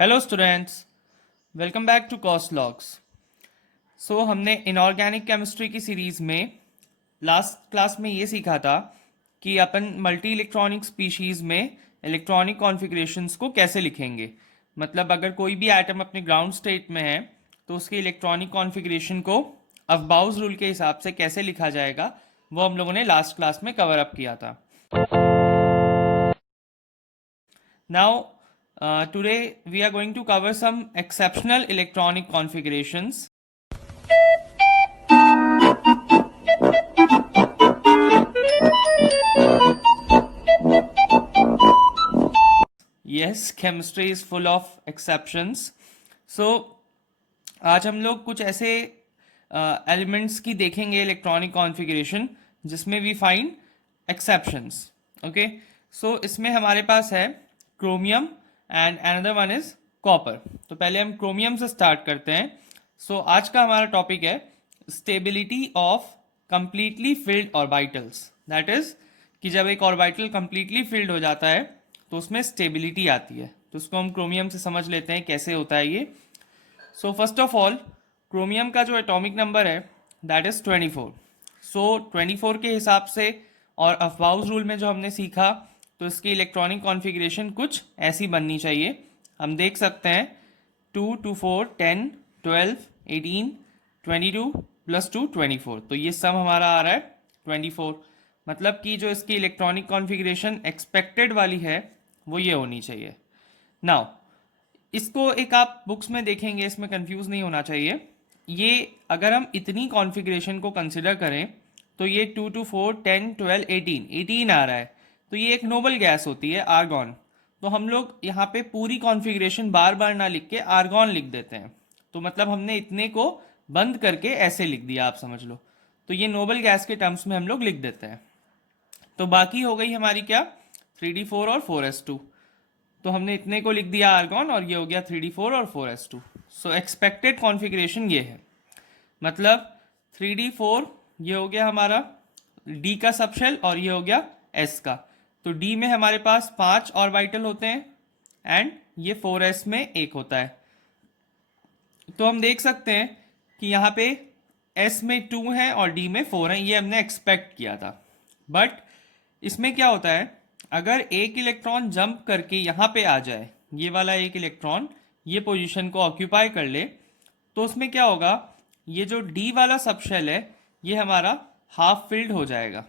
Hello students, welcome back to cost logs. हमने inorganic chemistry की series में last class में ये सीखा था कि अपन मल्टी इलेक्ट्रॉनिक स्पीशीज में इलेक्ट्रॉनिक कॉन्फ़िगरेशंस को कैसे लिखेंगे। मतलब अगर कोई भी एटम अपने ग्राउंड स्टेट में है तो उसके इलेक्ट्रॉनिक कॉन्फ़िगरेशन को अफबाउस रूल के हिसाब से कैसे लिखा जाएगा, वो हम लोगों ने लास्ट क्लास में कवर अप किया था। Now, today we are going to cover some exceptional electronic configurations. Yes, chemistry is full of exceptions. So, आज हम लोग कुछ ऐसे एलिमेंट्स की देखेंगे इलेक्ट्रॉनिक कॉन्फ़िगरेशन जिसमें वी फाइंड एक्सेप्शंस। ओके, सो इसमें हमारे पास है chromium and another one is copper. तो पहले हम क्रोमियम से स्टार्ट करते हैं। आज का हमारा टॉपिक है stability of completely filled orbitals. That is कि जब एक ऑर्बिटल कंप्लीटली फिल्ड हो जाता है तो उसमें स्टेबिलिटी आती है। तो उसको हम क्रोमियम से समझ लेते हैं कैसे होता है ये। फर्स्ट ऑफ ऑल, क्रोमियम का जो एटॉमिक नंबर है दैट इज 24। 24 के हिसाब से और अफबाउस रूल में जो हमने सीखा तो इसकी इलेक्ट्रॉनिक कॉन्फ़िगरेशन कुछ ऐसी बननी चाहिए। हम देख सकते हैं 2 2 4 10 12 18 22 प्लस 2 24। तो ये सम हमारा आ रहा है 24। मतलब कि जो इसकी इलेक्ट्रॉनिक कॉन्फ़िगरेशन एक्सपेक्टेड वाली है वो ये होनी चाहिए। नाउ इसको एक आप बुक्स में देखेंगे, इसमें कंफ्यूज नहीं होना चाहिए। ये अगर हम इतनी कॉन्फ़िगरेशन को कंसिडर करें तो ये 2 2 4 10 12 18 आ रहा है। तो ये एक नोबल गैस होती है आर्गॉन। तो हम लोग यहाँ पे पूरी कॉन्फ़िगरेशन बार बार ना लिख के आर्गॉन लिख देते हैं। तो मतलब हमने इतने को बंद करके ऐसे लिख दिया, आप समझ लो। तो ये नोबल गैस के टर्म्स में हम लोग लिख देते हैं। तो बाकी हो गई हमारी क्या, 3d4 और 4s2। तो हमने इतने को लिख दिया आर्गॉन और ये हो गया 3d4 और 4s2। एक्सपेक्टेड कॉन्फ़िगरेशन ये है। मतलब 3d4 ये हो गया हमारा d का सबशेल और ये हो गया s का। तो d में हमारे पास 5 ऑर्बिटल होते हैं एंड ये 4s में एक होता है। तो हम देख सकते हैं कि यहाँ पे s में 2 है और d में 4 है, ये हमने एक्सपेक्ट किया था। बट इसमें क्या होता है, अगर एक इलेक्ट्रॉन जंप करके यहाँ पे आ जाए, ये वाला एक इलेक्ट्रॉन ये पोजीशन को ऑक्यूपाई कर ले, तो उसमें क्या होगा, ये जो डी वाला सबशेल है ये हमारा हाफ फिल्ड हो जाएगा।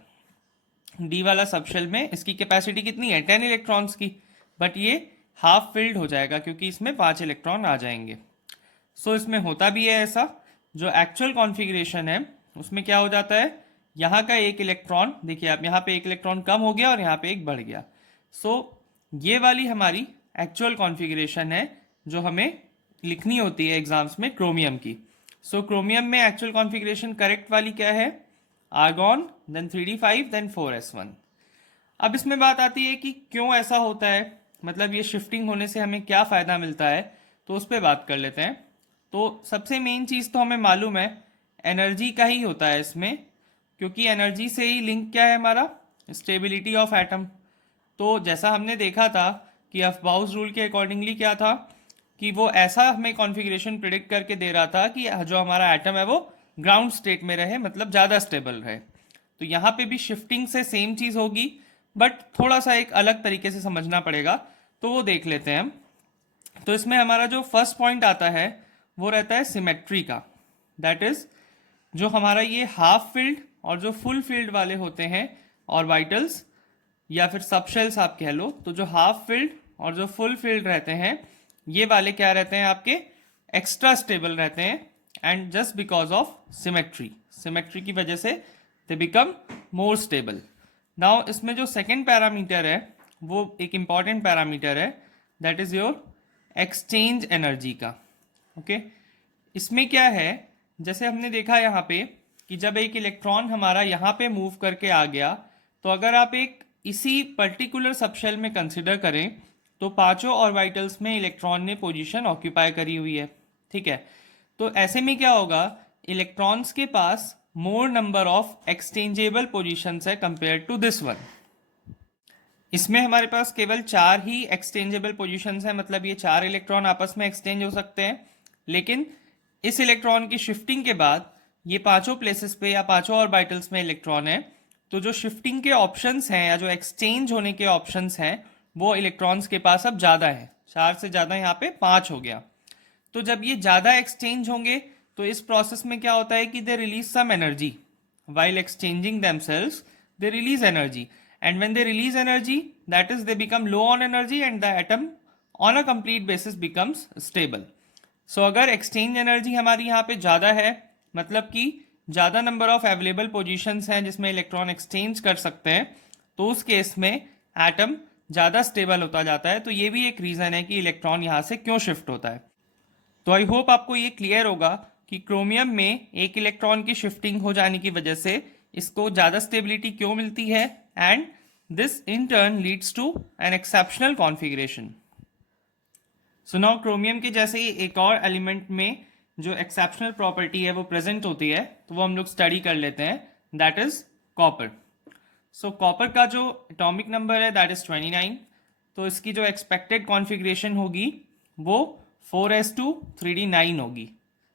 डी वाला सबशेल में इसकी कैपेसिटी कितनी है, 10 इलेक्ट्रॉन्स की, बट ये हाफ फिल्ड हो जाएगा क्योंकि इसमें 5 इलेक्ट्रॉन आ जाएंगे। इसमें होता भी है ऐसा। जो एक्चुअल कॉन्फ़िगरेशन है उसमें क्या हो जाता है, यहाँ का एक इलेक्ट्रॉन देखिए आप, यहाँ पे एक इलेक्ट्रॉन कम हो गया और यहाँ पे एक बढ़ गया। ये वाली हमारी एक्चुअल कॉन्फ़िगरेशन है जो हमें लिखनी होती है एग्जाम्स में क्रोमियम की। क्रोमियम में एक्चुअल कॉन्फ़िगरेशन करेक्ट वाली क्या है, argon then 3d5 then 4s1। अब इसमें बात आती है कि क्यों ऐसा होता है, मतलब ये शिफ्टिंग होने से हमें क्या फ़ायदा मिलता है, तो उस पर बात कर लेते हैं। तो सबसे मेन चीज़ तो हमें मालूम है एनर्जी का ही होता है इसमें, क्योंकि एनर्जी से ही लिंक क्या है हमारा, स्टेबिलिटी ऑफ एटम। तो जैसा हमने देखा था कि अफबाउस रूल के अकॉर्डिंगली क्या था कि वो ऐसा हमें कॉन्फ़िगरेशन प्रिडिक्ट करके दे रहा था कि जो हमारा एटम है वो ग्राउंड स्टेट में रहे, मतलब ज़्यादा स्टेबल रहे। तो यहाँ पे भी शिफ्टिंग से सेम चीज़ होगी, बट थोड़ा सा एक अलग तरीके से समझना पड़ेगा। तो वो देख लेते हैं हम। तो इसमें हमारा जो फर्स्ट पॉइंट आता है वो रहता है सिमेट्री का। दैट इज जो हमारा ये हाफ फील्ड और जो फुल फील्ड वाले होते हैं ऑर्बिटल्स या फिर सबशेल्स आप कह लो, तो जो हाफ फील्ड और जो फुल फील्ड रहते हैं ये वाले क्या रहते हैं आपके, एक्स्ट्रा स्टेबल रहते हैं। And just because of symmetry की वजह से they become more stable. Now इसमें जो सेकेंड पैरामीटर है वो एक इंपॉर्टेंट पैरामीटर है, that is your exchange energy का। ओके, इसमें क्या है, जैसे हमने देखा यहाँ पे कि जब एक इलेक्ट्रॉन हमारा यहाँ पे मूव करके आ गया, तो अगर आप एक इसी पर्टिकुलर सबशेल में कंसिडर करें तो पांचों ऑर्बिटल्स में इलेक्ट्रॉन ने पोजीशन ऑक्यूपाई करी हुई है। ठीक है, तो ऐसे में क्या होगा, इलेक्ट्रॉन्स के पास more number of exchangeable positions है कंपेयर टू दिस वन। इसमें हमारे पास केवल 4 ही एक्सचेंजेबल पोजीशंस हैं, मतलब ये 4 इलेक्ट्रॉन आपस में एक्सचेंज हो सकते हैं। लेकिन इस इलेक्ट्रॉन की शिफ्टिंग के बाद ये पांचों प्लेसेस पे या पांचों ऑर्बिटल्स में इलेक्ट्रॉन है, तो जो शिफ्टिंग के ऑप्शंस हैं या जो एक्सचेंज होने के ऑप्शंस हैं वो इलेक्ट्रॉन्स के पास अब ज़्यादा है। 4 से ज़्यादा यहाँ पे 5 हो गया। तो जब ये ज़्यादा एक्सचेंज होंगे तो इस प्रोसेस में क्या होता है कि they release some energy while exchanging themselves. They release energy, and when they release energy, that is they become low on energy and the atom on a complete basis becomes stable. So अगर exchange energy हमारी यहाँ पे ज़्यादा है, मतलब कि ज़्यादा number of available positions हैं जिसमें इलेक्ट्रॉन एक्सचेंज कर सकते हैं, तो उस केस में एटम ज़्यादा स्टेबल होता जाता है। तो ये भी एक रीज़न है कि इलेक्ट्रॉन यहाँ से क्यों शिफ्ट होता है। तो आई होप आपको ये क्लियर होगा कि क्रोमियम में एक इलेक्ट्रॉन की शिफ्टिंग हो जाने की वजह से इसको ज़्यादा स्टेबिलिटी क्यों मिलती है, and this in turn leads to an exceptional configuration. So now chromium के जैसे ही एक और एलिमेंट में जो एक्सेप्शनल प्रॉपर्टी है वो प्रेजेंट होती है, तो वो हम लोग स्टडी कर लेते हैं, that is copper. So copper का जो एटॉमिक नंबर है दैट इज 29। तो इसकी जो एक्सपेक्टेड कॉन्फ़िगरेशन होगी वो 4s2 3d9 होगी।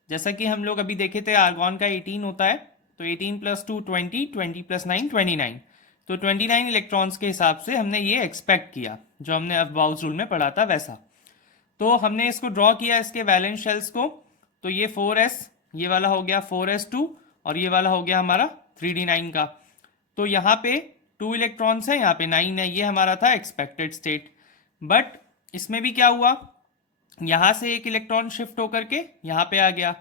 जैसा कि हम लोग अभी देखे थे आर्गॉन का 18 होता है, तो 18 + 2 20, 20 + 9 29। तो 29 इलेक्ट्रॉन्स के हिसाब से हमने ये एक्सपेक्ट किया, जो हमने अफबाउस रूल में पढ़ा था वैसा। तो हमने इसको ड्रॉ किया इसके वैलेंस शेल्स को, तो ये 4s, ये वाला हो गया 4s2 और ये वाला हो गया हमारा 3d9 का। तो यहाँ पे 2 इलेक्ट्रॉन्स हैं, यहाँ पे 9 है, ये हमारा था एक्सपेक्टेड स्टेट। बट इसमें भी क्या हुआ, यहाँ से एक इलेक्ट्रॉन शिफ्ट होकर के यहाँ पे आ गया,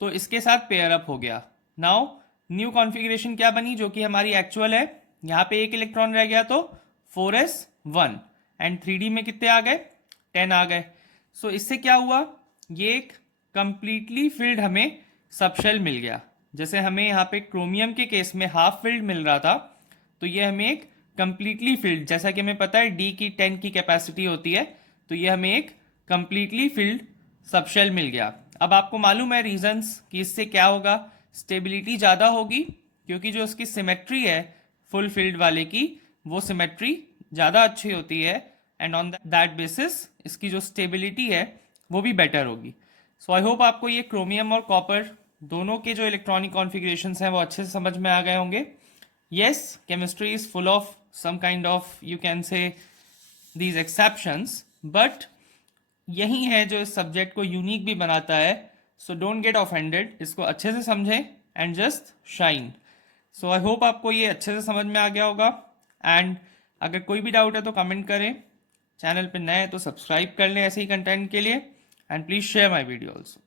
तो इसके साथ पेयर अप हो गया। नाउ न्यू कॉन्फ़िगरेशन क्या बनी, जो कि हमारी एक्चुअल है, यहाँ पे एक इलेक्ट्रॉन रह गया तो 4s1 एंड 3d में कितने आ गए, 10 आ गए। सो इससे क्या हुआ, ये एक कंप्लीटली फिल्ड हमें सबशेल मिल गया। जैसे हमें यहाँ पे क्रोमियम के केस में हाफ फिल्ड मिल रहा था, तो ये हमें एक कंप्लीटली फिल्ड, जैसा कि हमें पता है डी की 10 की कैपेसिटी होती है, तो ये हमें एक कंप्लीटली फिल्ड सबशेल मिल गया। अब आपको मालूम है रीजंस कि इससे क्या होगा, स्टेबिलिटी ज़्यादा होगी, क्योंकि जो उसकी सिमेट्री है फुल फील्ड वाले की, वो सिमेट्री ज़्यादा अच्छी होती है, एंड ऑन दैट बेसिस इसकी जो स्टेबिलिटी है वो भी बेटर होगी। सो आई होप आपको ये क्रोमियम और कॉपर दोनों के जो इलेक्ट्रॉनिक कॉन्फ़िगरेशंस हैं वो अच्छे से समझ में आ गए होंगे। Yes, chemistry is full of some kind of, you can say, these exceptions, but यही है जो इस सब्जेक्ट को यूनिक भी बनाता है। सो डोंट गेट ऑफेंडेड, इसको अच्छे से समझें and just shine. So I hope आपको ये अच्छे से समझ में आ गया होगा, एंड अगर कोई भी डाउट है तो कमेंट करें। चैनल पे नए हैं तो सब्सक्राइब कर लें ऐसे ही कंटेंट के लिए, and please share my video also.